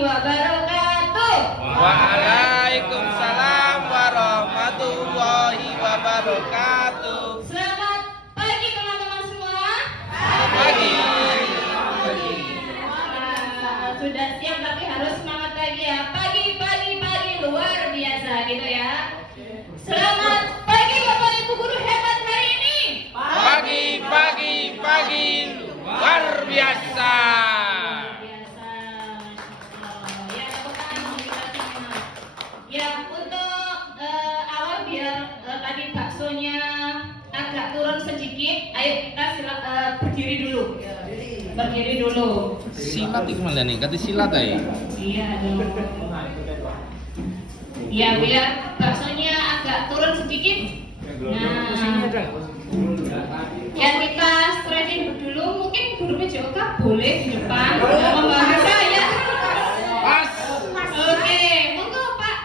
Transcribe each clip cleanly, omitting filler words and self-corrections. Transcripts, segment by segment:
wabarakatuh. Waalaikumsalam warahmatullahi wabarakatuh. Selamat pagi teman-teman semua. Pagi. Sudah siap tapi harus semangat lagi ya. Pagi luar biasa gitu ya. Selamat pagi Bapak Ibu guru hebat hari ini. Pagi luar biasa. Ya, tepuk tangan motivasinya. Ya, untuk awal biar tadi baksonya agak turun sedikit, ayo kita berdiri dulu. Berdiri dulu. Silat itu mana nih? Kata silat ya? Iya dong. Ya, biar baksonya agak turun sedikit. Nah, ya kita stretching dulu. Mungkin guru PJOK boleh di depan membantu saya. Pas. Oke, monggo Pak.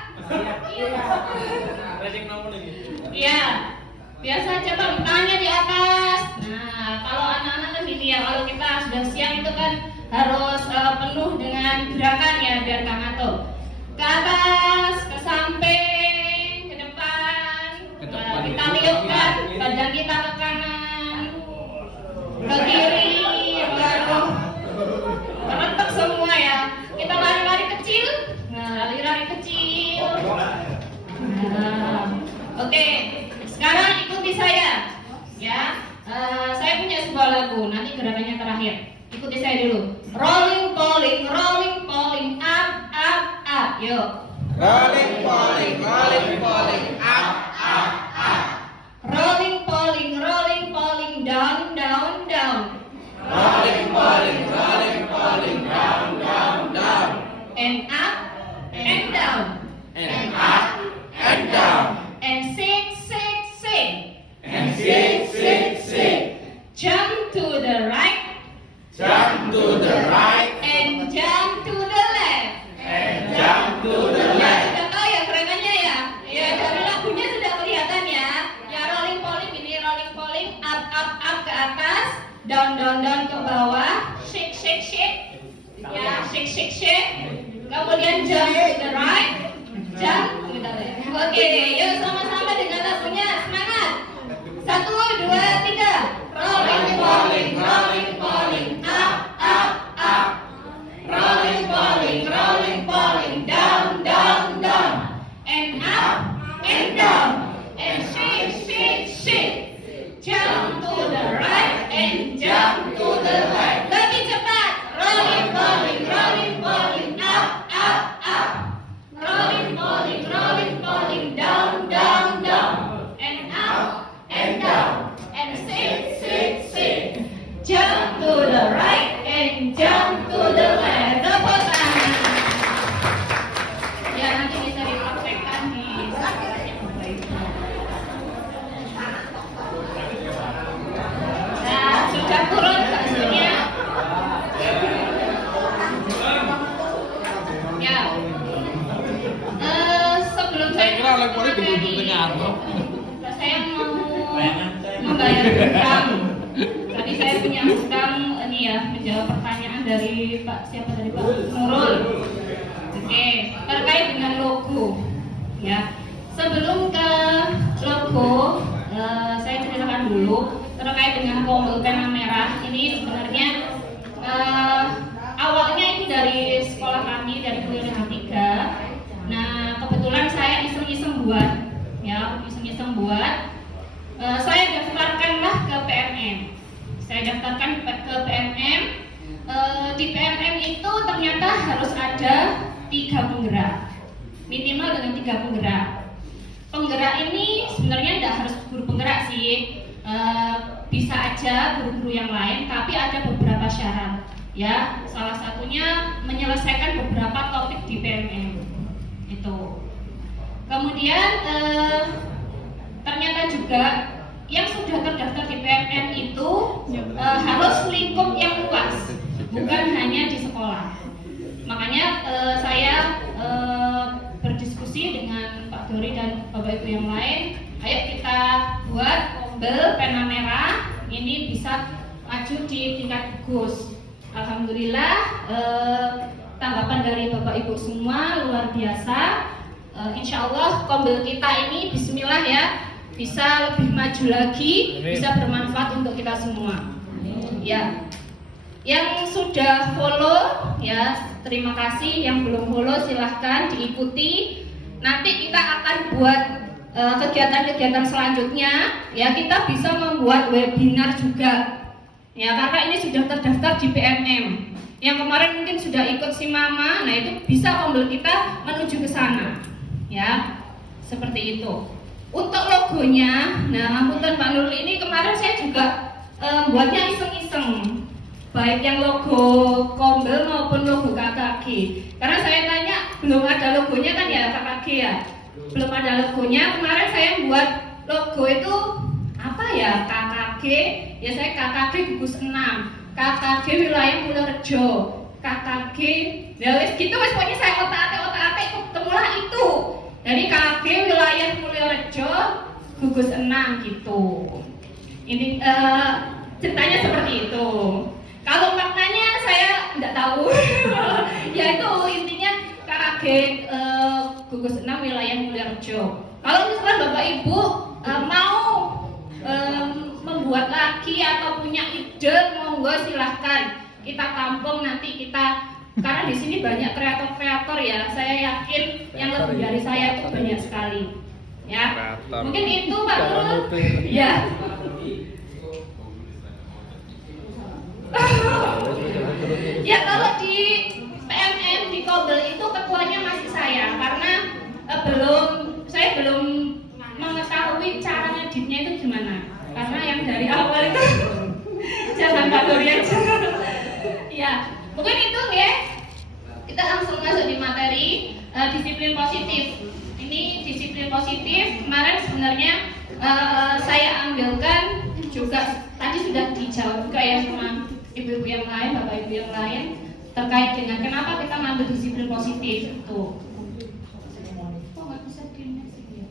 Iya, biasa coba tangannya di atas. Nah, kalau anak-anak kan gini ya, kalau kita sudah siap itu kan harus penuh dengan gerakan ya biar nggak ngantuk. Ke atas, ke samping, ke depan. Nah, kita liupkan badan kita ke kanan, ke kiri, waduh, merentek semua ya. Kita lari-lari kecil. Nah, lari-lari kecil. Nah, oke, sekarang ikuti saya, ya. Saya punya sebuah lagu. Nanti gerakannya terakhir. Ikuti saya dulu. Rolling, polling, up. Yuk. Rolling, polling, up. Rolling, polling, down. Rolling, polling, down. And up, and down. And up, and down. And shake. And shake. Jump to the right. Jump to the right. And jump to the left. And jump to the Ya, left. sudah tahu ya gerakannya ya? Ya, dari lagunya sudah kelihatan ya. Ya, rolling polling ini, rolling polling, up ke atas, down ke bawah, shake. Ya, shake. Kemudian jump to the right, jump to the left. Oke, yuk sama-sama dengan lagunya, semangat. 1, 2, 3. Rolling polling, up. Rolling polling, down. And up, and down. And shake. Jump to the right and jump to the left. Lebih cepat. Rolling polling, up. Rolling polling, down. And up, and down. And shake. Jump to the right and jump to the left. Tepuk tangan. Ya, nanti bisa dipraktekkan di sekolahnya Bapak Ibu. Nah, sudah turun baksonya. Ya. Sebelum saya Oleh polisi duduk tengah. saya mau membayar hutang. Tadi saya punya hutang ini ya, menjawab pertanyaan dari Pak Nurul. Oke, terkait dengan logo. Ya, sebelum ke logo, saya ceritakan dulu terkait dengan tombol pena merah. Ini sebenarnya awalnya itu dari sekolah kami, dari Kuliah 3. Nah, kebetulan saya iseng-iseng buat. Saya daftarkanlah ke PMM. Ke PMM. Di PMM itu ternyata harus ada 3 penggerak, minimal dengan 3 penggerak. Penggerak ini sebenarnya tidak harus guru penggerak sih, bisa aja guru-guru yang lain, tapi ada beberapa syarat. Ya, salah satunya menyelesaikan beberapa topik di PMM itu. Kemudian ternyata juga yang sudah terdaftar di PMM itu harus lingkup yang luas, bukan hanya di sekolah. Makanya saya berdiskusi dengan Pak Dori dan Bapak Ibu yang lain. Ayo kita buat tombol pena merah ini bisa maju di tingkat gugus. Alhamdulillah tanggapan dari Bapak Ibu semua luar biasa. Insya Allah kombel kita ini Bismillah ya, bisa lebih maju lagi, bisa bermanfaat untuk kita semua. Ya, yang sudah follow ya terima kasih, yang belum follow silahkan diikuti. Nanti kita akan buat kegiatan-kegiatan selanjutnya ya, kita bisa membuat webinar juga ya, karena ini sudah terdaftar di PMM. Yang kemarin mungkin sudah ikut si Mama, nah itu bisa kombel kita menuju ke sana ya, seperti itu. Untuk logonya, nah ngapunten Pak Nurul, ini kemarin saya juga buatnya iseng-iseng, baik yang logo kombel maupun logo KKG. Karena saya tanya belum ada logonya kan ya KKG ya, belum ada logonya. Kemarin saya buat logo itu apa ya, KKG ya, saya KKG gugus 6, KKG wilayah Mulyorejo, KKG ya wis gitu wis, pokoknya saya otak-atik ketemulah itu. Jadi KKG wilayah Mulyorejo gugus 6 gitu. Ini ceritanya seperti itu. Kalau maknanya saya tidak tahu. Ya itu intinya KKG gugus 6 wilayah Mulyorejo. Kalau misalkan Bapak Ibu mau membuat lagi atau punya ide, monggo silahkan kita tampung, nanti kita, karena di sini banyak kreator-kreator ya, saya yakin yang lebih dari saya itu banyak sekali ya. Mungkin itu Pak Nurul ya. Ya kalau di PMM di Kombel itu ketuanya masih saya, karena saya belum mengetahui cara ngeditnya itu gimana, karena yang dari awal itu jangan Pak Dori aja. Ya mungkin itu ya, kita langsung masuk di materi disiplin positif. Ini disiplin positif kemarin sebenarnya saya ambilkan juga, tadi sudah dijawab juga ya sama ibu-ibu yang lain, bapak ibu yang lain, terkait dengan kenapa kita ngambil disiplin positif itu. Kok nggak bisa di-next ya?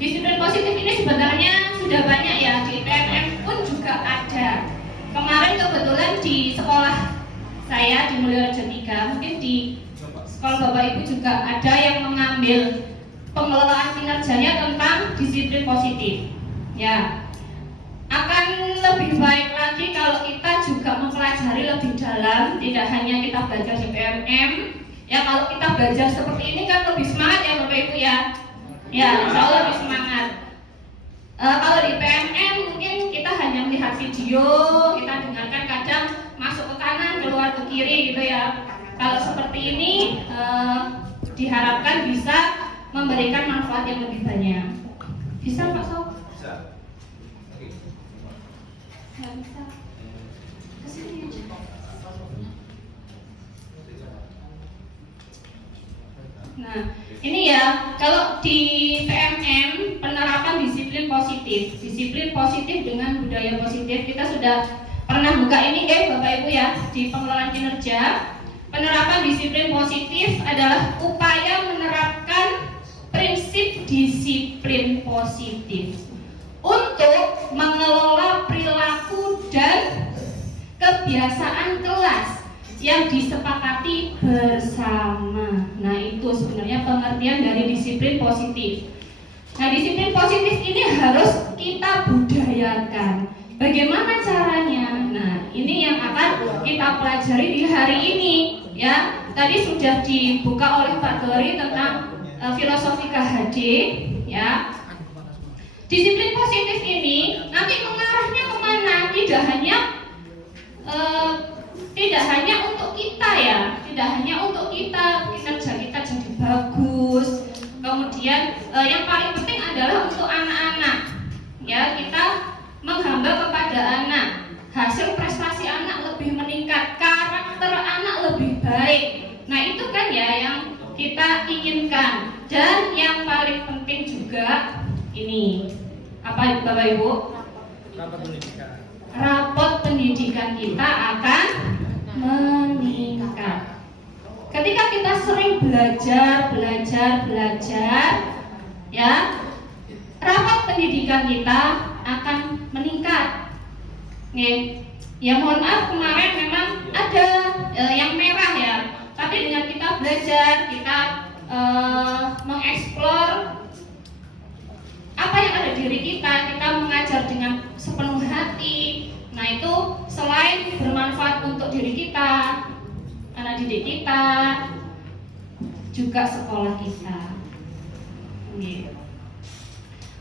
Disiplin positif ini sebenarnya sudah banyak ya, di PMM pun juga ada. Kemarin kebetulan di sekolah saya di Mulyorejo 3, mungkin di sekolah Bapak Ibu juga ada yang mengambil pengelolaan kinerjanya tentang disiplin positif. Ya, akan lebih baik lagi kalau kita juga mempelajari lebih dalam, tidak hanya kita belajar di PMM. Ya, kalau kita belajar seperti ini kan lebih semangat ya Bapak Ibu ya. Ya, insya Allah lebih semangat. Kalau di PMM mungkin kita hanya melihat video, kita dengarkan, kadang masuk ke kanan, keluar ke kiri gitu ya. Kalau seperti ini diharapkan bisa memberikan manfaat yang lebih banyak. Bisa Pak Sob? Bisa. Nggak bisa. Kesini aja. Nah, ini ya, kalau di PMM penerapan disiplin positif dengan budaya positif, kita sudah pernah buka ini Bapak Ibu ya, di pengelolaan kinerja. Penerapan disiplin positif adalah upaya menerapkan prinsip disiplin positif untuk mengelola perilaku dan kebiasaan kelas yang disepakati bersama. Nah, itu sebenarnya pengertian dari disiplin positif. Nah, disiplin positif ini harus kita budayakan. Bagaimana caranya? Nah, ini yang akan kita pelajari di hari ini ya. Tadi sudah dibuka oleh Pak Dori tentang filosofi KHD ya. Disiplin positif ini nanti mengarahnya kemana? Tidak hanya untuk kita ya, tidak hanya untuk kita, kinerja kita jadi bagus. Kemudian yang paling penting adalah untuk anak-anak ya, kita menghamba kepada anak, hasil prestasi anak lebih meningkat, karakter anak lebih baik. Nah itu kan ya yang kita inginkan. Dan yang paling penting juga ini apa Bapak Ibu? Rapot pendidikan kita akan meningkat. Ketika kita sering belajar ya, rapat pendidikan kita akan meningkat. Nih, ya mohon maaf kemarin memang ada yang merah ya, tapi dengan kita belajar, kita mengeksplor apa yang ada di diri kita, kita mengajar dengan sepenuh hati. Nah itu selain bermanfaat untuk diri kita, anak didik kita, juga sekolah kita.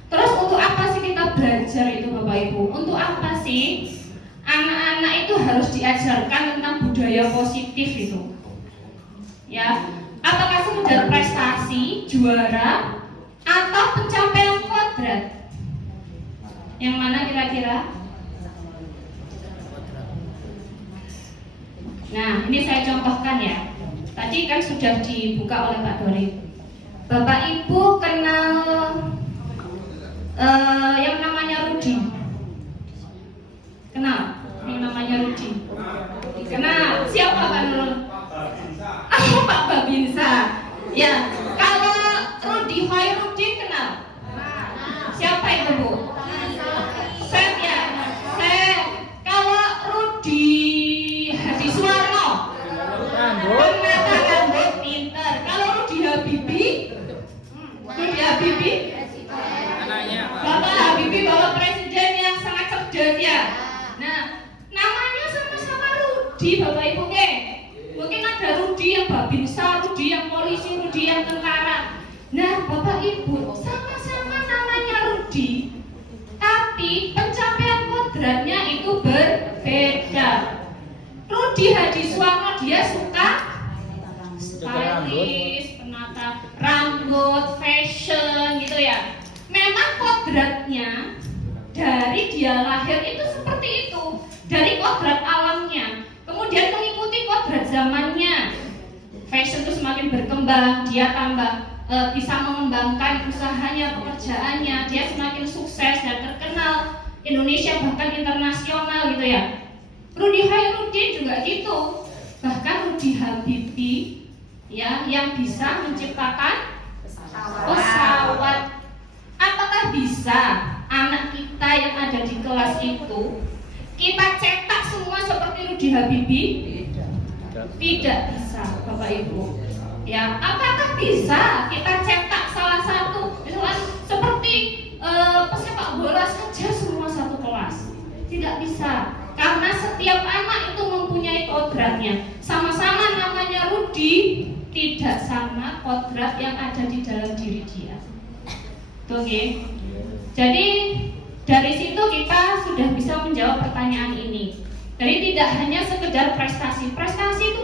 Terus untuk apa sih kita belajar itu Bapak Ibu? Untuk apa sih anak-anak itu harus diajarkan tentang budaya positif itu? Ya, apakah sekedar prestasi, juara, atau pencapaian kodrat? Yang mana kira-kira? Nah, ini saya contohkan ya. Tadi kan sudah dibuka oleh Pak Dori. Bapak Ibu kenal yang namanya Rudi? Kenal? Yang namanya Rudi? Kenal? Siapa Pak Nurul? Pak Babinsa. Ya, kalau Rudi Hoirudin kenal? Siapa itu Bu? Sep ya? Sep. Kalau Rudi Hadiswarno? Penata rambut pinter. Kalau Rudi Habibie? Rudi Habibie? Bapak Habibie, Bapak Presiden yang sangat cerdas ya. Nah, namanya sama-sama Rudi Bapak Ibu ke? Mungkin ada Rudi yang Babinsa, Rudi yang polisi, Rudi yang tentara. Nah, Bapak Ibu, sama-sama namanya Rudi, tapi pencapaian kodratnya itu berbeda. Rudi Hadiswarno dia suka stylish, penata rambut, fashion gitu ya. Memang kodratnya dari dia lahir itu seperti itu, dari kodrat alamnya. Kemudian mengikuti kodrat zamannya. Fashion itu semakin berkembang, dia tambah bisa mengembangkan usahanya, pekerjaannya, dia semakin sukses dan terkenal Indonesia bahkan internasional gitu ya. Rudi Hoirudin juga gitu. Bahkan Rudi Habibie ya yang bisa menciptakan pesawat. Apakah bisa anak kita yang ada di kelas itu kita cetak semua seperti Rudi Habibie? Tidak bisa, Bapak Ibu. Ya, apakah bisa kita cetak salah satu, misalnya seperti pesepak bola saja semua satu kelas? Tidak bisa, karena setiap anak itu mempunyai kodratnya. Sama-sama namanya Rudi, tidak sama kodrat yang ada di dalam diri dia. Oke. Jadi dari situ kita sudah bisa menjawab pertanyaan ini. Jadi tidak hanya sekedar prestasi. Prestasi itu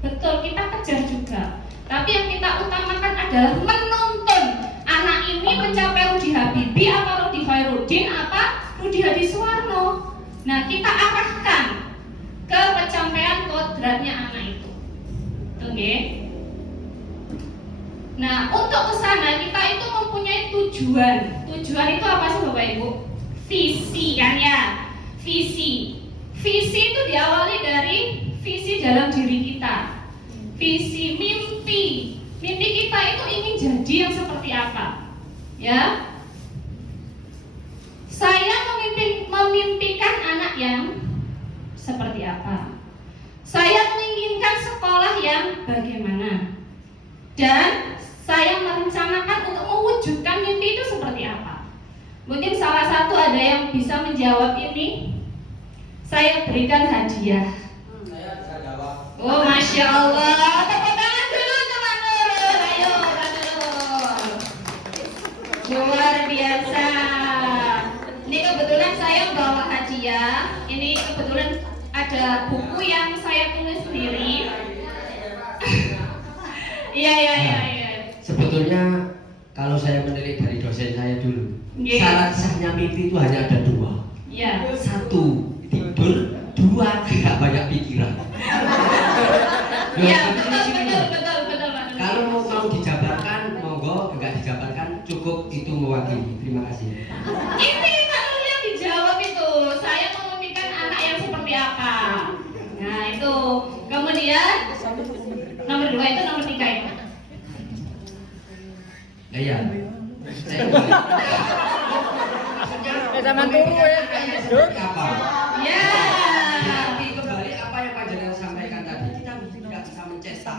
betul kita kejar juga. Tapi yang kita utamakan adalah menuntun anak ini mencapai Rudi Habibie apa Rudi Hoirudin apa Rudi Hadiswarno. Nah, kita arahkan ke pencapaian kodratnya anak itu. Oke. Nah, untuk ke sana kita itu mempunyai tujuan. Tujuan itu apa sih Bapak Ibu? Visi kan ya? Visi. Visi itu diawali dari visi dalam diri kita. Visi, mimpi. Mimpi kita itu ingin jadi yang seperti apa? Ya. Saya memimpikan anak yang seperti apa? Saya menginginkan sekolah yang bagaimana? Dan saya merencanakan untuk mewujudkan mimpi itu seperti apa? Mungkin salah satu ada yang bisa menjawab ini. Saya berikan hadiah. Saya jawab. Oh, Masya Allah. Tepuk tangan dulu teman Nurul. Ayo, Pak Nurul. Luar biasa. Ini kebetulan saya bawa hadiah. Ini kebetulan ada buku yang saya tulis sendiri. Iya. Sebetulnya kalau saya menilik dari dosen saya dulu, Yeah. syarat sahnya mimpi itu hanya ada dua. Iya. Satu, tidur. Dua, tidak banyak pikiran. Iya, betul Pak. Kalau mau dijabarkan, monggo. Enggak dijabarkan, cukup itu mewakili. Terima kasih. Ini Pak Nurul yang dijawab itu. Saya memimpikan anak yang seperti apa. Nah itu. Kemudian nomor 2 itu nomor 3 itu. Nah, iya. jangan turu ya. Seperti apa? Ya. Berarti kembali apa yang panjenengan sampaikan tadi, kita tidak bisa mencetak,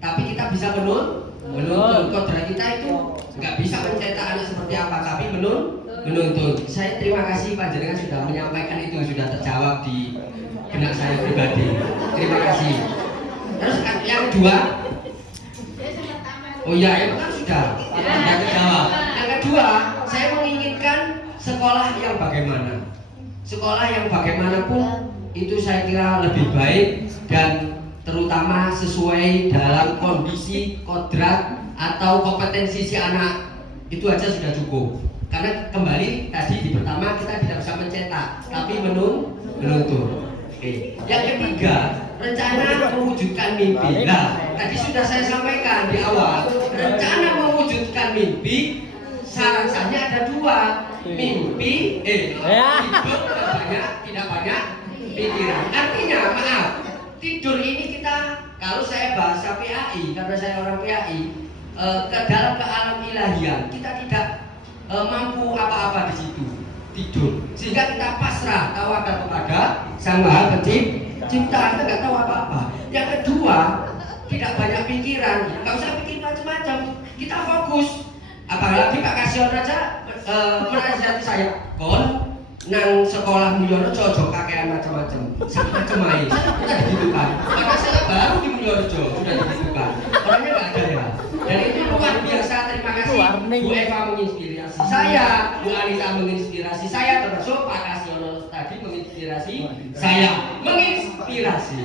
tapi kita bisa menuntun. Kodrat kita itu nggak bisa mencetak anak seperti apa, tapi menuntun. Saya terima kasih panjenengan sudah menyampaikan itu, sudah terjawab di benak saya pribadi. Terima kasih. Terus yang kedua, oh iya, yang pertama sudah terjawab. Yang kedua, saya menginginkan sekolah yang bagaimana? Sekolah yang bagaimanapun itu saya kira lebih baik dan terutama sesuai dalam kondisi kodrat atau kompetensi si anak, itu aja sudah cukup. Karena kembali tadi di pertama kita tidak bisa mencetak, tapi menuntun. Oke. Yang ketiga, rencana mewujudkan mimpi. Nah, tadi sudah saya sampaikan di awal, rencana mewujudkan mimpi syarat-syaratnya ada dua. Mimpi, tidur tidak banyak pikiran. Artinya, maaf, tidur ini kita, kalau saya bahasa PAI, karena saya orang PAI, ke dalam ke alam ilahian, kita tidak mampu apa-apa di situ, tidur, sehingga kita pasrah, tawakal kepada Sang Maha Pencipta, kita nggak tahu apa-apa. Yang kedua, tidak banyak pikiran, nggak usah pikir macam-macam, kita fokus. Apalagi Pak Kasion Raja menasihati saya, kon nang sekolah Mulyorejo ojo kakean macam-macam, macam aja. Kita digitukan. Karena saya baru di Mulyorejo sudah digitukan. Orangnya nggak ada ya. Dan itu luar biasa. Terima kasih Bu Eva menginspirasi saya, Bu Anita menginspirasi saya, termasuk Pak Kasiono tadi menginspirasi saya. Menginspirasi.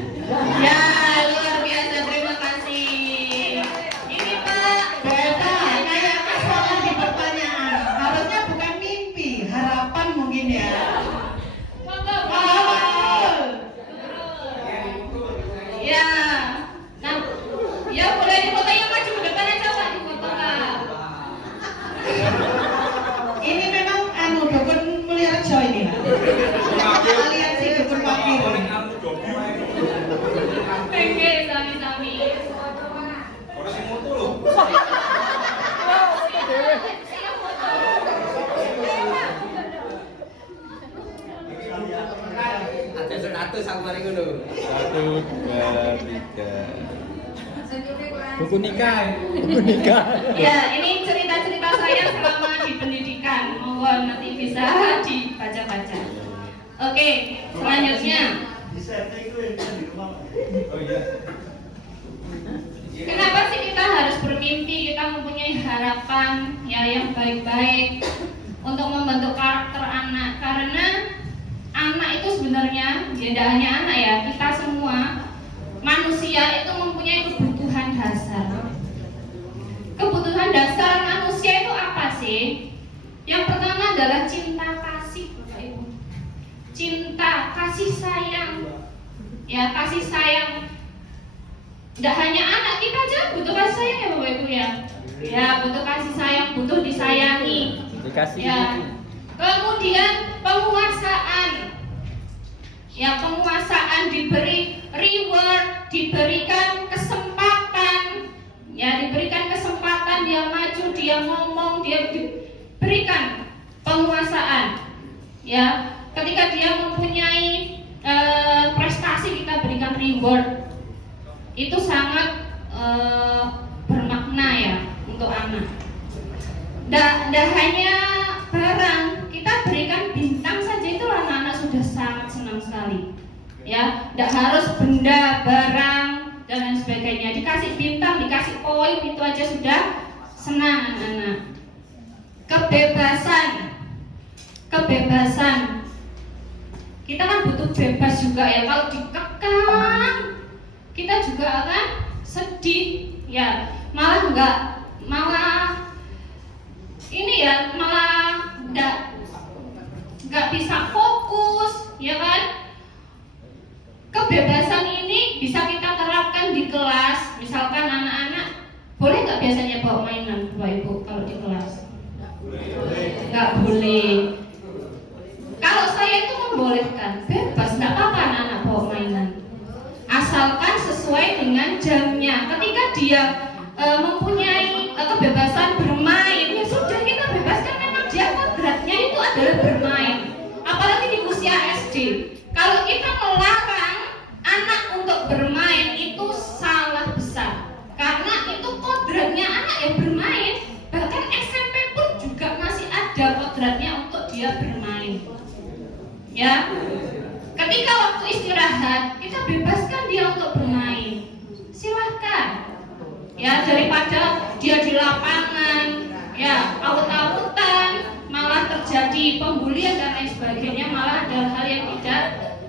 Ya, luar biasa, terima kasih. Ini Pak, Beda, kayak kesalahan di pertanyaan. Harusnya bukan mimpi, harapan mungkin ya. monggo Pak. Betul. Ya, nah, ya boleh difoto yang maju ke depan aja Pak, difoto Pak. Ini memang dukun Mulyorejo ini Pak. Aliansi dukun wakil. Oke, sami-sami. Siap foto. Ada 100 aku mari ngono. 1, 2, 3. Buku nikah. Ya, ini cerita-cerita saya selama di pendidikan. Monggo nanti bisa dibaca-baca. Oke, selanjutnya. Kenapa sih kita harus bermimpi? Kita mempunyai harapan ya yang baik-baik untuk membentuk karakter anak. Karena anak itu sebenarnya tidak hanya anak ya, kita semua manusia itu mempunyai kebutuhan dasar. Kebutuhan dasar manusia itu apa sih? Yang pertama adalah cinta kasih, Bapak Ibu. Cinta, kasih sayang. Ya, kasih sayang. Tidak hanya anak kita aja butuh kasih sayang ya Bapak Ibu ya. Ya, butuh kasih sayang, butuh disayangi. Dikasih. Ya. Kemudian penguasaan. Ya, penguasaan diberi reward, diberikan kesempatan. Ya, diberikan kesempatan dia maju, dia ngomong, dia diberikan penguasaan. Ya, ketika dia mempunyai prestasi kita berikan reward. Itu sangat bermakna ya untuk anak. Tidak hanya barang, kita berikan bintang saja itu anak-anak sudah sangat senang sekali. Ya, tidak harus benda, barang dan lain sebagainya. Dikasih bintang, dikasih koin itu aja sudah senang anak-anak. Kebebasan. Kita kan butuh bebas juga ya. Kalau dikekang, kita juga akan sedih ya, malah nggak bisa fokus ya kan. Kebebasan ini bisa kita terapkan di kelas. Misalkan anak-anak boleh nggak biasanya bawa mainan Bapak Ibu kalau di kelas? Nggak boleh. Kalau saya itu membolehkan, bebas, nggak apa-apa anak-anak bawa mainan, asalkan sesuai dengan jamnya. Ketika dia mempunyai kebebasan bermain, ya sudah kita bebaskan. Memang dia kodratnya itu ada adalah bermain. Apalagi di usia SD. Kalau kita melarang anak untuk bermain itu salah besar. Karena itu kodratnya anak yang bermain. Bahkan SMP pun juga masih ada kodratnya untuk dia bermain. Ya. Ketika waktu istirahat, kita bebaskan dia untuk bermain. Silahkan. Ya, daripada dia di lapangan, ya, aut-autan, malah terjadi pembulian dan lain sebagainya, malah ada hal yang tidak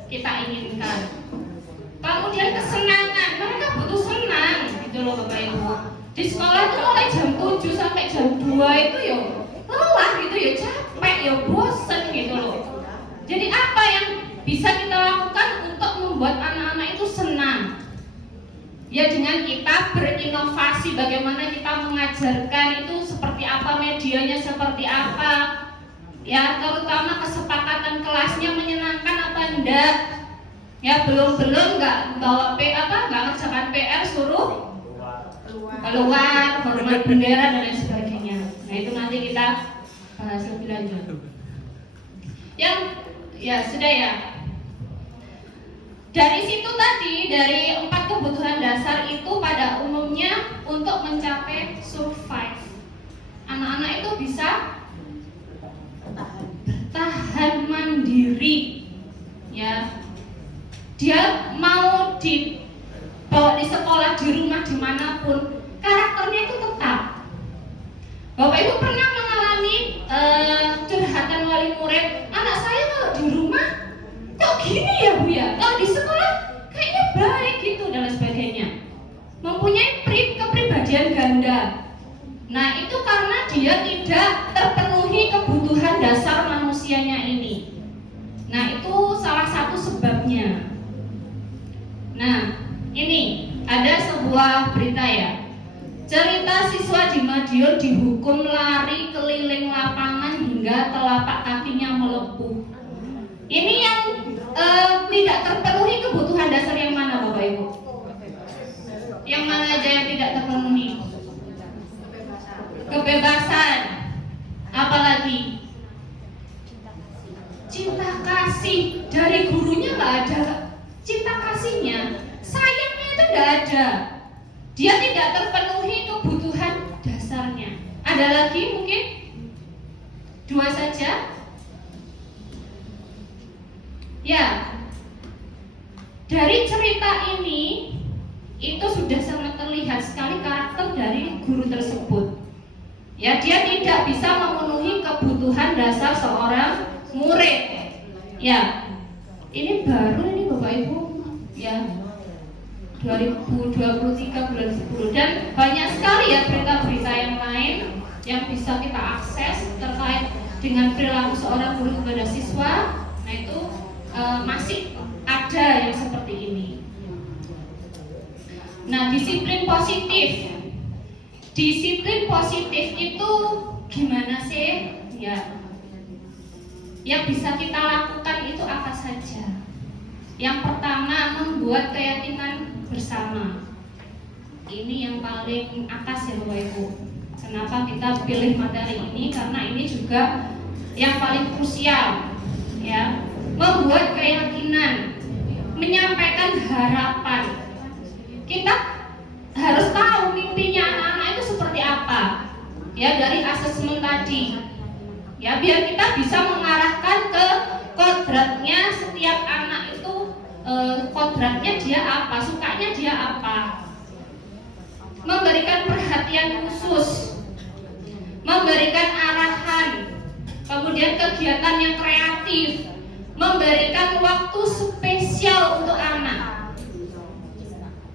kita inginkan. Kemudian kesenangan, mereka butuh senang, gitu loh Bapak Ibu. Di sekolah itu mulai jam 7 sampai jam 2 itu ya lelah gitu ya, capek ya, bosan gitu loh. Jadi apa yang bisa kita lakukan untuk membuat anak-anak itu senang? Ya dengan kita berinovasi bagaimana kita mengajarkan itu seperti apa, medianya seperti apa. Ya terutama kesepakatan kelasnya menyenangkan apa enggak. Ya belum nggak bawa nggak ngerjakan PR suruh keluar, hormat bendera dan lain sebagainya. Nah itu nanti kita bahas lebih lanjut. Yang ya sudah ya. Dari situ tadi, dari 4 kebutuhan dasar itu pada umumnya untuk mencapai survive. Anak-anak itu bisa bertahan mandiri. Ya. Dia mau dibawa di sekolah, di rumah, dimanapun, karakternya itu tetap. Bapak Ibu pernah mengalami curhatan wali murid, anak saya kalau di rumah kok gini ya Bu ya, kalau di sekolah kayaknya baik gitu dan lain sebagainya, mempunyai kepribadian ganda. Nah itu karena dia tidak terpenuhi kebutuhan dasar manusianya ini. Nah itu salah satu sebabnya. Nah ini ada sebuah berita ya, cerita siswa di Madiun dihukum lari keliling lapangan hingga telapak kakinya melepuh. Ini yang tidak terpenuhi kebutuhan dasar yang mana Bapak Ibu? Yang mana aja yang tidak terpenuhi? Kebebasan. Apalagi? Cinta kasih. Dari gurunya nggak ada cinta kasihnya. Sayangnya itu nggak ada. Dia tidak terpenuhi kebutuhan dasarnya. Ada lagi mungkin? 2 saja. Ya, dari cerita ini itu sudah sangat terlihat sekali karakter dari guru tersebut. Ya, dia tidak bisa memenuhi kebutuhan dasar seorang murid. Ya, ini baru ini Bapak Ibu, ya 2023 bulan 10 dan banyak sekali ya berita-berita yang lain yang bisa kita akses terkait dengan perilaku seorang guru kepada siswa. Nah itu masih ada yang seperti ini. Nah, disiplin positif. Disiplin positif itu gimana sih? Ya. Yang bisa kita lakukan itu apa saja? Yang pertama, membuat keyakinan bersama. Ini yang paling atas ya Bapak Ibu. Kenapa kita pilih materi ini? Karena ini juga yang paling krusial, ya. Membuat keyakinan, menyampaikan harapan. Kita harus tahu mimpinya anak-anak itu seperti apa, ya dari asesmen tadi, ya biar kita bisa mengarahkan ke kodratnya setiap anak itu, kodratnya dia apa, sukanya dia apa. Memberikan perhatian khusus, memberikan arahan, kemudian kegiatan yang kreatif, memberikan waktu spesial untuk anak.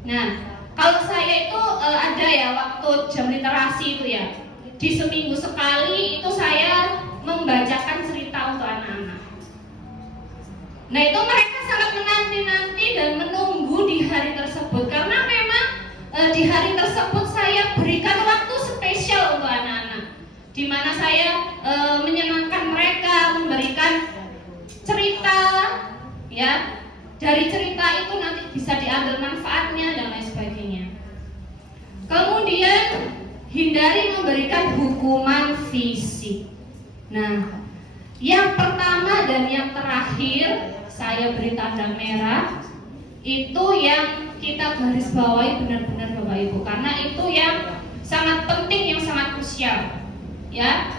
Nah, kalau saya itu ada ya waktu jam literasi itu ya, di seminggu sekali itu saya membacakan cerita untuk anak-anak. Nah itu mereka sangat menanti-nanti dan menunggu di hari tersebut, karena memang di hari tersebut saya berikan waktu spesial untuk anak-anak, di mana saya menyenangkan mereka, memberikan cerita, ya dari cerita itu nanti bisa diambil manfaatnya dan lain sebagainya. Kemudian hindari memberikan hukuman fisik. Nah, Yang pertama dan yang terakhir saya beri tanda merah, itu yang kita garis bawahi benar-benar Bapak Ibu, karena itu yang sangat penting, yang sangat krusial. Ya,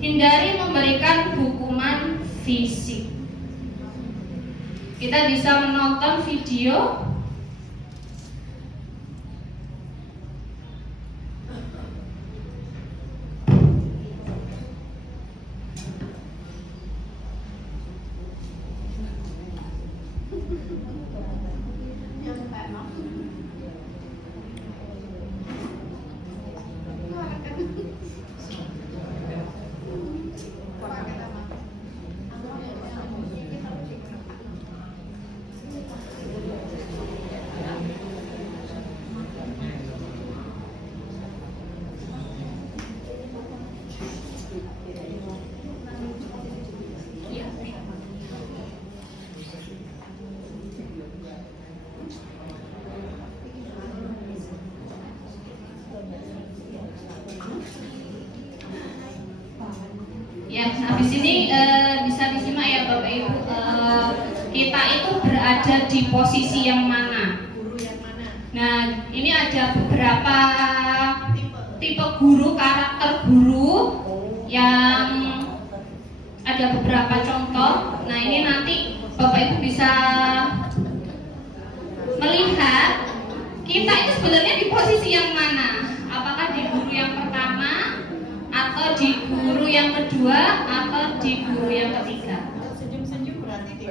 hindari memberikan hukuman fisik. Kita bisa menonton video. Ya, nah di sini bisa disimak ya Bapak Ibu, kita itu berada di posisi yang mana? Nah, ini ada beberapa tipe guru, karakter guru yang ada beberapa contoh. Nah, ini nanti Bapak Ibu bisa melihat kita itu sebenarnya di posisi yang mana? Apakah di guru yang pertama, atau di guru yang kedua, atau di guru yang ketiga? Senyum-senyum berarti di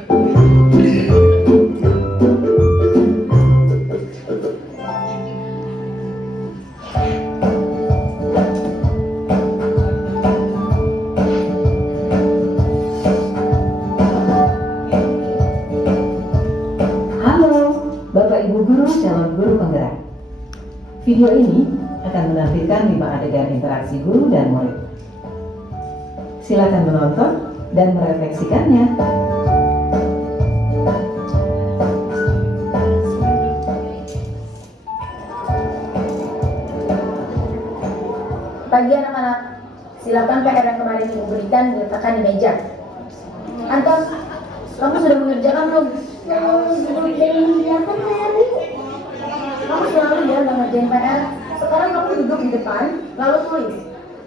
Halo, Bapak Ibu Guru calon guru penggerak. Video ini akan menampilkan 5 adegan interaksi guru dan murid. Silakan menonton dan merefleksikannya. Pagi anak-anak, silakan PR yang kemarin ibu berikan diletakkan di meja. Anton, kamu sudah mengerjakan belum? Kamu selalu ya nggak ngerjain PR. Sekarang kamu duduk di depan, lalu tulis.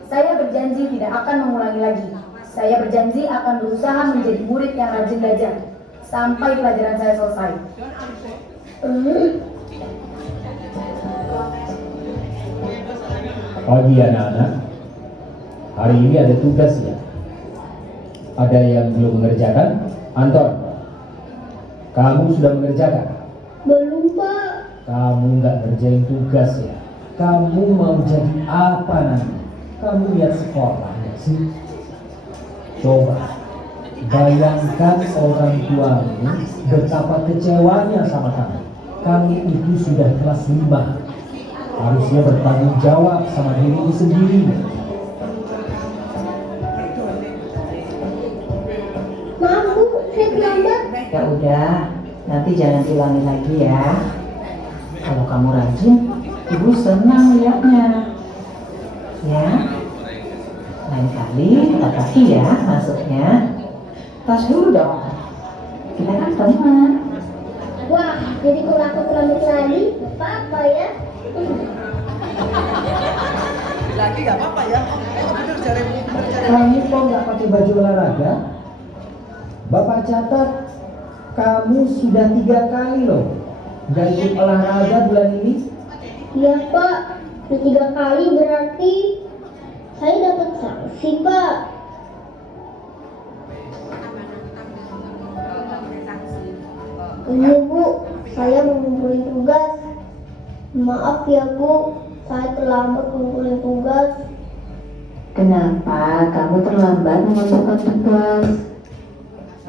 Saya berjanji tidak akan mengulangi lagi. Saya berjanji akan berusaha menjadi murid yang rajin belajar sampai pelajaran saya selesai. Pagi anak-anak, hari ini ada tugas ya. Ada yang belum mengerjakan? Anton, kamu sudah mengerjakan? Belum, Pak. Kamu nggak ngerjain tugas ya? Kamu mau jadi apa nanti? Kamu lihat sekolah nggak sih? Coba bayangkan orang tuamu betapa kecewanya sama kamu. Kamu itu sudah kelas 5. Harusnya bertanggung jawab sama dirimu sendiri. Maaf, Bu, saya terlambat. Ya udah, nanti jangan diulangi lagi ya. Kalau kamu rajin, Ibu senang lihatnya. Ya, lain kali tepat kaki ya masuknya. Tas dulu dong. Kita kan teman. Wah, jadi kalau aku terlambat lagi, nggak apa-apa ya. lagi nggak apa-apa ya. Bener jalan. Kamu kok nggak pakai baju olahraga? Bapak catat, kamu sudah 3 kali loh nggak ikut olahraga bulan ini. Iya, Pak. Udah 3 kali berarti saya dapat sanksi, Pak. Ini, Bu, saya mau ngumpulin tugas. Maaf ya, Bu, saya terlambat ngumpulin tugas. Kenapa kamu terlambat mengumpulkan tugas?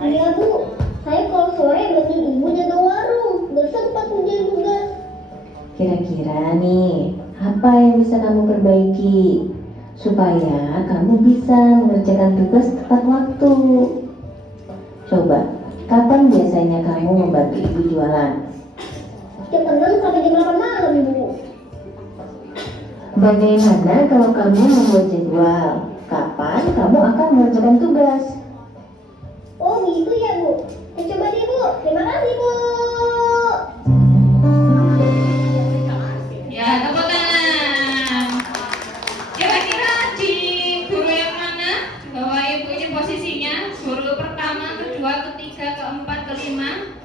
Iya, Bu, saya kalau sore bantuin ibu jaga warung, gak sempat ngerjain tugas. Kira-kira nih, apa yang bisa kamu perbaiki supaya kamu bisa mengerjakan tugas tepat waktu? Coba, kapan biasanya kamu membantu ibu jualan? Jam 6 sampai jam 8 malam, Bu. Bagaimana kalau kamu membuat jadwal? kapan kamu akan mengerjakan tugas. Oh gitu ya Bu. Coba deh Bu. Terima kasih Bu. Ya, tepuk tangan. Kira-kira di guru yang mana? Bapak Ibu ini posisinya guru pertama, kedua, ketiga, keempat, kelima.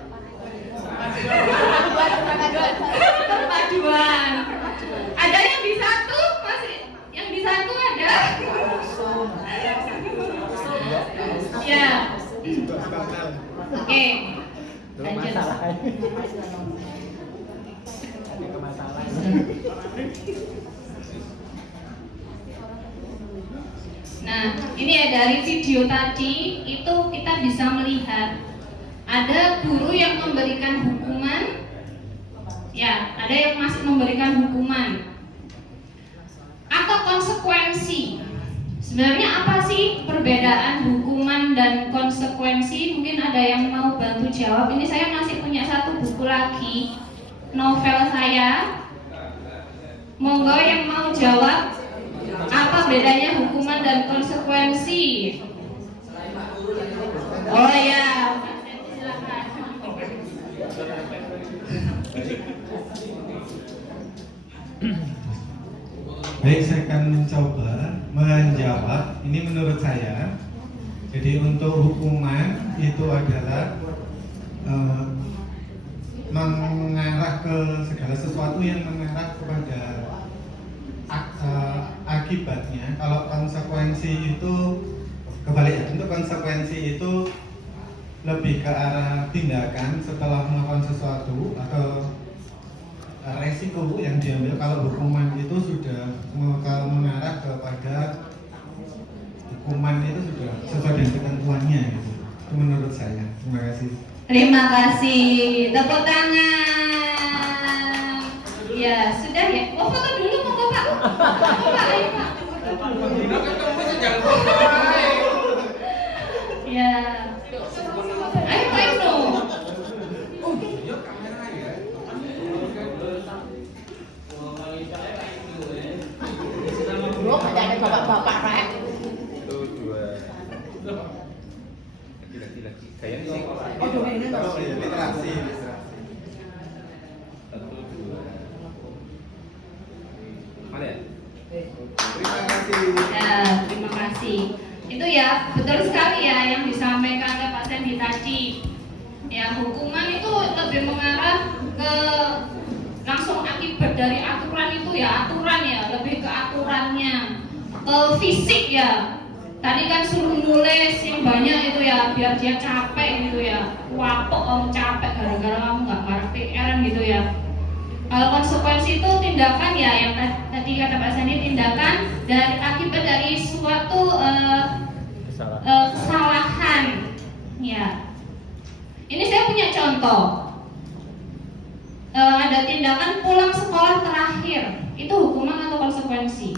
Perpaduan. Ada yang di satu masih? Yang di satu ada? Ya. Oke. Lanjut. Nah, ini ya dari video tadi itu kita bisa melihat ada guru yang memberikan hukuman, ya, ada yang masih memberikan hukuman atau konsekuensi. Sebenarnya apa sih perbedaan hukuman dan konsekuensi? Mungkin ada yang mau bantu jawab. Ini saya masih punya satu buku lagi, novel saya. Monggo yang mau jawab, apa bedanya hukuman dan konsekuensi? Oh ya, silakan. Baik, saya akan mencoba menjawab. Ini menurut saya. Jadi untuk hukuman itu adalah mengarah ke segala sesuatu yang mengarah kepada akibatnya. Kalau konsekuensi itu kebalik. Untuk konsekuensi itu lebih ke arah tindakan setelah melakukan sesuatu atau resiko yang diambil. Kalau hukuman itu sudah kalau mengarah kepada hukuman itu sudah sesuai dengan ketentuannya gitu. Itu menurut saya. Terima kasih. Terima kasih. Tepuk tangan. Ya, sudah ya. Oh, foto dulu monggo Pak. Pak, ayo Pak. Ya. Ayo Pak Ibnu. Belum ada bapak-bapak Pak. Satu, dua. Lagi. Kayaknya sih. Literasi. Satu, dua. Mana ya? Terima kasih. Ya, terima kasih. Itu ya, betul sekali ya yang disampaikan oleh Pak Sandy tadi. Ya, hukuman itu lebih mengarah ke langsung akibat dari aturan itu ya, aturan ya, lebih ke aturannya, ke fisik ya. Tadi kan suruh nulis yang banyak itu ya, biar dia capek gitu ya. Wapok kamu capek gara-gara kamu nggak marah PR gitu ya. Kalau konsekuensi itu tindakan ya, yang tadi kata Pak Sandy, tindakan dari akibat dari suatu kesalahan. Ya. Ini saya punya contoh. Ada tindakan pulang sekolah terakhir. Itu hukuman atau konsekuensi?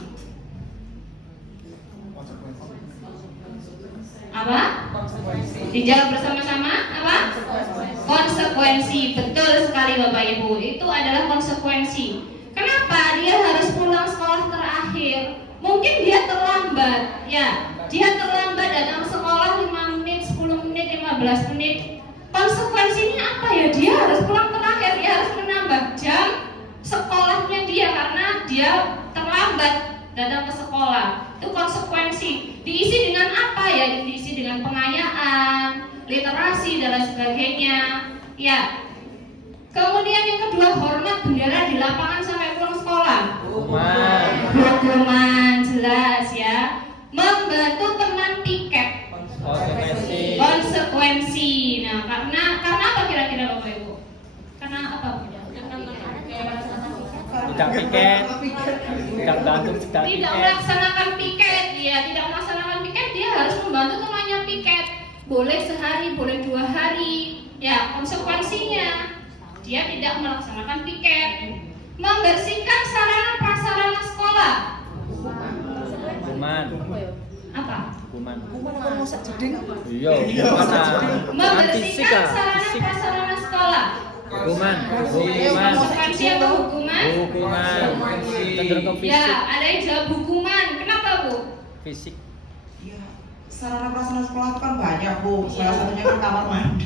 Apa? Dijawab bersama-sama. Apa? Konsekuensi. Betul sekali Bapak Ibu. Itu adalah konsekuensi. Kenapa dia harus pulang sekolah terakhir? Mungkin dia terlambat. Ya, dia terlambat datang sekolah 5 menit, 10 menit, 15 menit. Konsekuensinya apa ya? Dia harus pulang terakhir. Dia harus menambah jam sekolahnya dia karena dia terlambat datang ke sekolah. Itu konsekuensi. Diisi dengan apa ya? Diisi dengan pengayaan, literasi dan lain sebagainya. Ya. Kemudian yang kedua, hormat bendera di lapangan sampai pulang sekolah. Hukuman jelas ya. Membantu teman piket. Konsekuensi. Nah, karena apa kira-kira Bapak Ibu? Karena apa? Tidak piket. Tidak bantu tidak Tidak piket. melaksanakan piket, ya, tidak melaksanakan piket, dia harus membantu temannya piket. Boleh sehari, boleh 2 hari. Ya, konsekuensinya dia tidak melaksanakan piket. Membersihkan sarana prasarana sekolah. Hukuman. Apa? Hukuman. Iya, mana? Membersihkan sarana prasarana sekolah. Hukuman. Konsekuensi atau hukuman? Hukuman. Cenderung ke fisik. Ya, ada yang jawab hukuman. Kenapa Bu? Fisik. sarana prasarana sekolah itu kan banyak Bu. Salah satunya kan kamar mandi.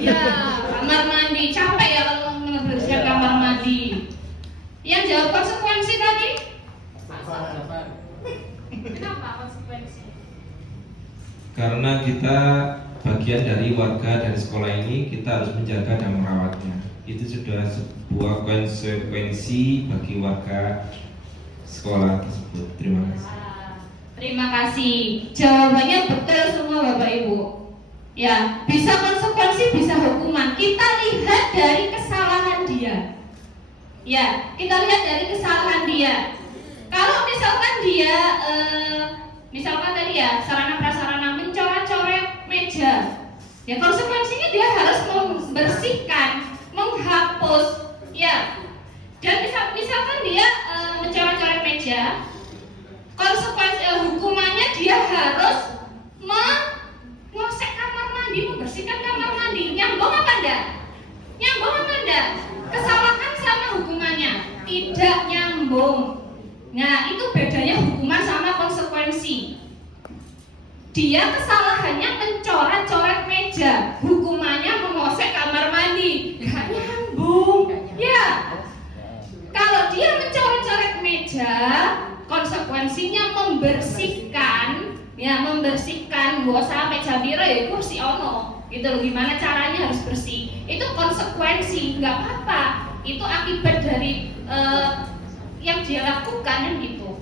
Iya, kamar mandi. Capek ya kalau membersihkan kamar mandi. Yang jawab konsekuensi tadi? Kenapa konsekuensi? Karena kita bagian dari warga dari sekolah ini, kita harus menjaga dan merawatnya. Itu sudah sebuah konsekuensi bagi warga sekolah tersebut. Terima kasih. Terima kasih. Jawabannya betul semua Bapak Ibu. Ya, bisa konsekuensi, bisa hukuman. Kita lihat dari kesalahan dia. Ya, kita lihat dari kesalahan dia. Kalau misalkan dia, misalkan tadi ya, sarana prasarana mencoret-coret meja, ya konsekuensinya dia harus membersihkan, menghapus, ya. Dan misalkan dia mencoret-coret meja, konsekuensi hukumannya dia harus mengosek kamar mandi, membersihkan kamar mandi. Nyambung apa enggak? Nyambung apa enggak? Kesalahan sama hukumannya tidak nyambung. Nah, itu bedanya hukuman sama konsekuensi. Dia kesalahannya mencoret-coret meja, hukumannya mengosek kamar mandi. Nggak nyambung. Ya. Kalau dia mencoret-coret meja, konsekuensinya membersihkan, ya membersihkan buasa meja bira ya kursi ono. Gitu loh, gimana caranya harus bersih. Itu konsekuensi, nggak apa-apa. Itu akibat dari yang dia lakukan kan gitu.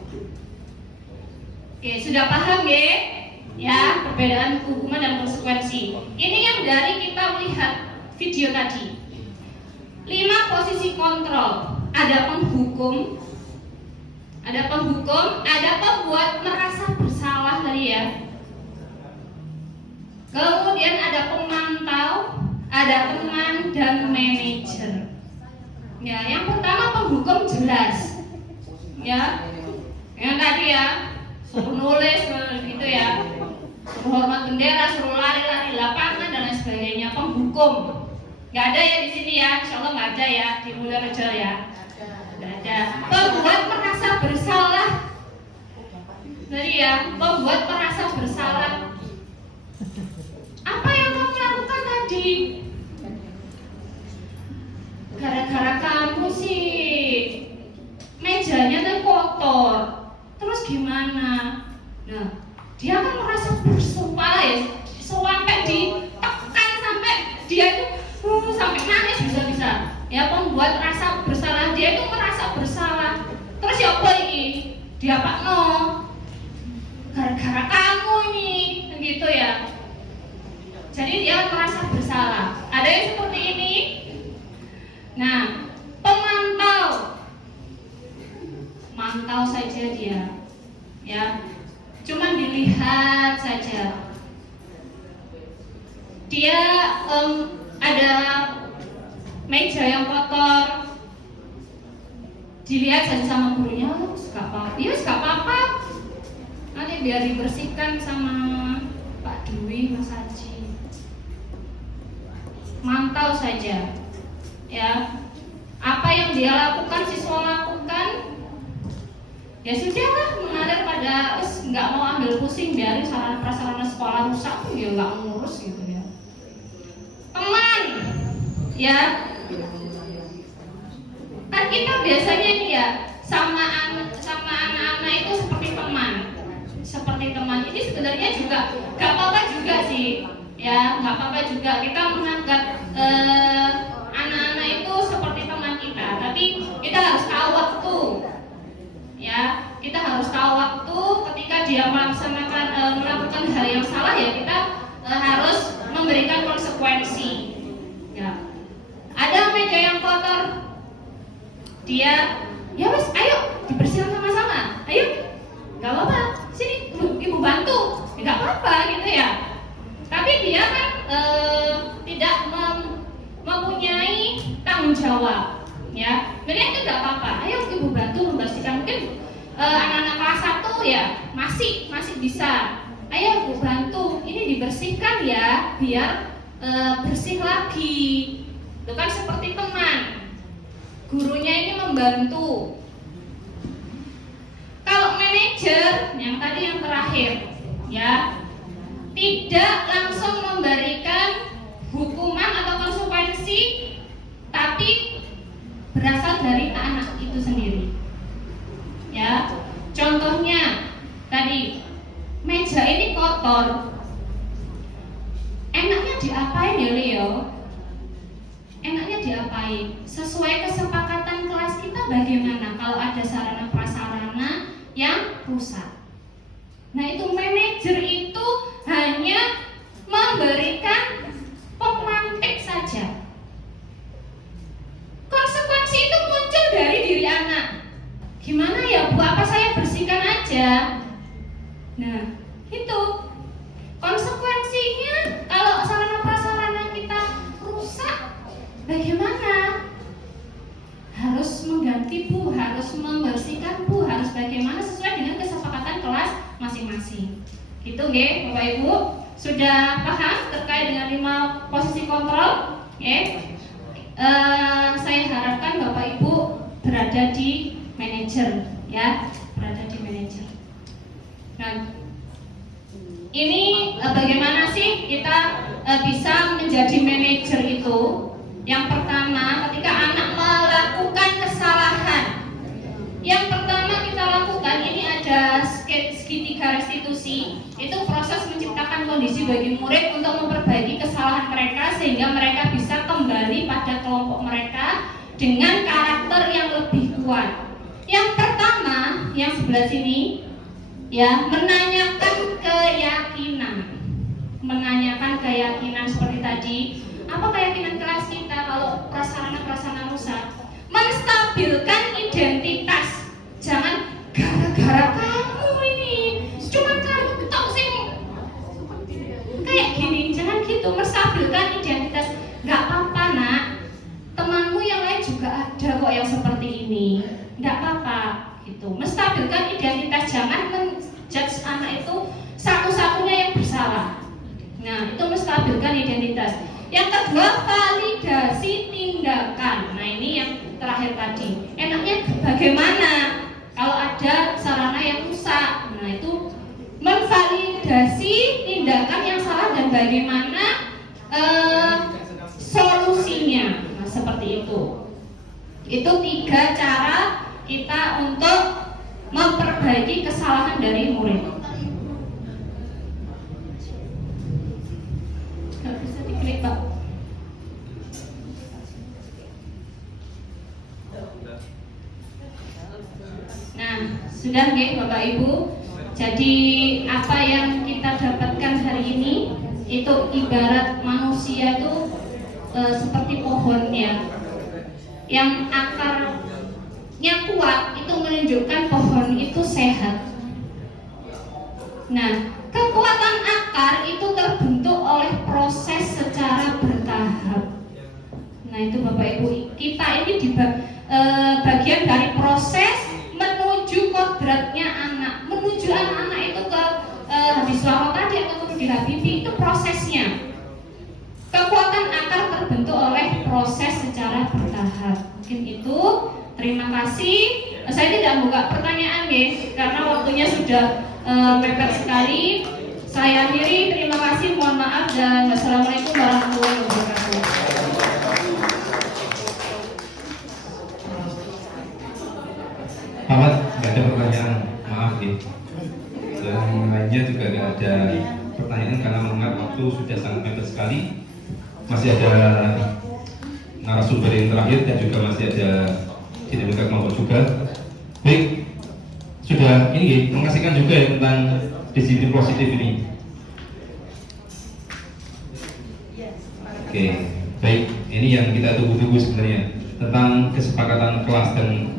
Oke, sudah paham ya? Ya, perbedaan hukuman dan konsekuensi. Ini yang dari kita melihat video tadi. 5 posisi kontrol. Ada penghukum, ada pembuat merasa bersalah tadi ya. Kemudian ada pemantau, ada teman dan manajer. Ya, yang pertama penghukum jelas. Ya, yang tadi ya, suruh nulis gitu ya, suruh hormat bendera, suruh lari-lari lapangan dan lain sebagainya. Penghukum nggak ada ya di sini ya, insya Allah nggak ada ya di Mulyorejo ya. Nggak ada. Pembuat merasa bersalah tadi ya, pembuat merasa bersalah. Apa yang kamu lakukan tadi? Gara-gara kamu sih mejanya tuh kotor. Terus gimana? Nah, dia kan merasa bersalah ya, sampai ditekan sampai dia itu sampai nangis bisa-bisa. Ya, pembuat rasa bersalah, dia itu merasa bersalah. Terus ya apa ini? Dia Pak No, gara-gara kamu ini, gitu ya. Jadi dia merasa bersalah. Ada yang seperti ini. Nah, pemantau, mantau saja dia, ya, cuma dilihat saja. Dia ada meja yang kotor, dilihat saja sama gurunya, gak apa-apa, ya gak apa-apa, nanti biar dibersihkan sama Pak Dwi, Mas Haji. Mantau saja, ya. Apa yang dia lakukan, siswa lakukan, ya sudahlah, mengalir pada nggak mau ambil pusing, biarin sarana prasarana sekolah rusak, ya nggak ngurus gitu ya. Teman, ya, kan kita biasanya nih ya sama anak-anak itu seperti teman. Ini sebenarnya juga nggak apa-apa juga sih, ya nggak apa-apa juga kita menganggap anak-anak itu seperti teman kita, tapi kita harus tahu waktu. Ya, kita harus tahu waktu ketika dia melakukan hal yang salah, ya kita harus memberikan konsekuensi. Ya, ada meja yang kotor, dia, ya mas, ayo dibersihkan sama-sama, ayo, nggak apa-apa, sini ibu bantu, nggak apa-apa gitu ya. Tapi dia kan tidak mempunyai tanggung jawab. Ya, mereka itu nggak apa-apa. Ayo ibu bantu membersihkan. Mungkin anak-anak kelas 1 ya masih bisa. Ayo ibu bantu, ini dibersihkan ya, biar bersih lagi. Itu kan seperti teman. Gurunya ini membantu. Kalau manajer, yang tadi yang terakhir, ya, tidak langsung memberikan hukuman atau konsekuensi, tapi berasal dari anak itu sendiri. Ya, contohnya tadi meja ini kotor, enaknya diapain ya Leo? Enaknya diapain? Sesuai kesepakatan kelas kita bagaimana kalau ada sarana prasarana yang rusak? Nah, itu manajer itu hanya memberikan pemantik saja. Konsekuensi itu muncul dari diri anak. Gimana ya Bu, apa saya bersihkan aja? Nah, itu konsekuensinya. Kalau sarana prasarana kita rusak, bagaimana? Harus mengganti Bu, harus membersihkan Bu, harus bagaimana sesuai dengan kesepakatan kelas masing-masing. Gitu nggih, Bapak Ibu? Sudah paham terkait dengan 5 posisi kontrol? Saya harapkan Bapak Ibu berada di manajer, ya, berada di manajer. Nah, ini bagaimana sih kita bisa menjadi manajer itu? Yang pertama, ketika anak melakukan kesalahan, yang pertama kita lakukan ini ada segitiga restitusi. Itu proses menciptakan kondisi bagi murid untuk memperbaiki kesalahan mereka sehingga mereka bisa kembali pada kelompok mereka dengan karakter yang lebih kuat. Yang pertama, yang sebelah sini, ya, menanyakan keyakinan. Menanyakan keyakinan seperti tadi. Apa keyakinan kelas kita kalau prasarana rusak? Menstabilkan identitas. Jangan gara-gara kamu ini, cuma kamu tok sing kayak gini. Jangan gitu, menstabilkan identitas. Gak apa-apa nak, temanmu yang lain juga ada kok yang seperti ini. Gak apa-apa gitu. Menstabilkan identitas, jangan menjudge anak itu satu-satunya yang bersalah. Nah, itu menstabilkan identitas. Yang kedua, validasi tindakan. Nah, ini yang terakhir tadi. Enaknya bagaimana kalau ada sarana yang rusak? Nah, itu memvalidasi tindakan yang salah dan bagaimana solusinya. Nah, seperti itu. Itu 3 cara kita untuk memperbaiki kesalahan dari murid. Gak bisa diklik, Pak. Nah, sudah nggih Bapak Ibu. Jadi apa yang kita dapatkan hari ini itu ibarat manusia itu seperti pohon ya, yang akarnya kuat itu menunjukkan pohon itu sehat. Nah, kekuatan akar itu terbentuk oleh proses secara bertahap. Nah, itu Bapak Ibu, kita ini di bagian dari proses menuju kodratnya anak, menuju anak-anak itu ke Habiswaroh tadi atau ke Habibie, itu prosesnya. Kekuatan akar terbentuk oleh proses secara bertahap. Mungkin itu. Terima kasih. Saya tidak buka pertanyaan guys, karena waktunya sudah mepet sekali. Saya akhiri. Terima kasih. Mohon maaf dan wassalamualaikum warahmatullahi wabarakatuh. Ahmad, nggak ada pertanyaan, maaf nih. Dan lainnya juga nggak ada pertanyaan karena mengingat waktu sudah sangat mepet sekali. Masih ada narasumber yang terakhir dan juga masih ada dinamika kelompok juga. Baik, sudah ini mengasihkan juga ya tentang disiplin positif ini. Oke, baik. Ini yang kita tunggu-tunggu sebenarnya tentang kesepakatan kelas dan